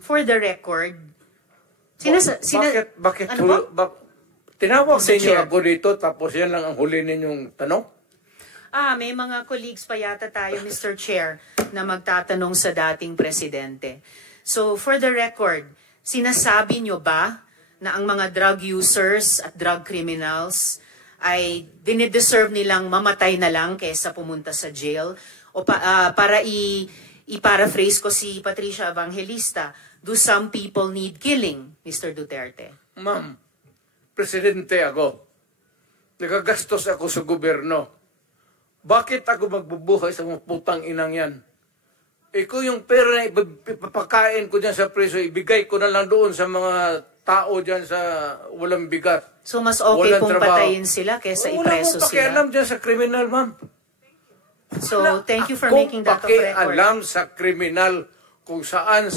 For the record, bakit ano tinawag Mr. ninyo Chair. ako dito tapos yan lang ang huli ninyong tanong? May mga colleagues pa yata tayo, Mr. Chair, na magtatanong sa dating presidente. So, for the record, sinasabi nyo ba na ang mga drug users at drug criminals ay dinideserve nilang mamatay na lang kaysa pumunta sa jail? O para i-paraphrase ko si Patricia Evangelista, do some people need killing, Mr. Duterte? Ma'am, presidente ako. Nagagastos ako sa gobyerno. Bakit ako magbubuhay sa mga putang inang yan? Kung yung pera na ipapakain ko dyan sa preso, ibigay ko na lang doon sa mga tao dyan sa walang bigat. So, mas okay kung patayin sila kaysa ipreso sila? Wala mo pakialam dyan sa kriminal, ma'am. So, thank you for making that of record. Pakialam sa kriminal kung saan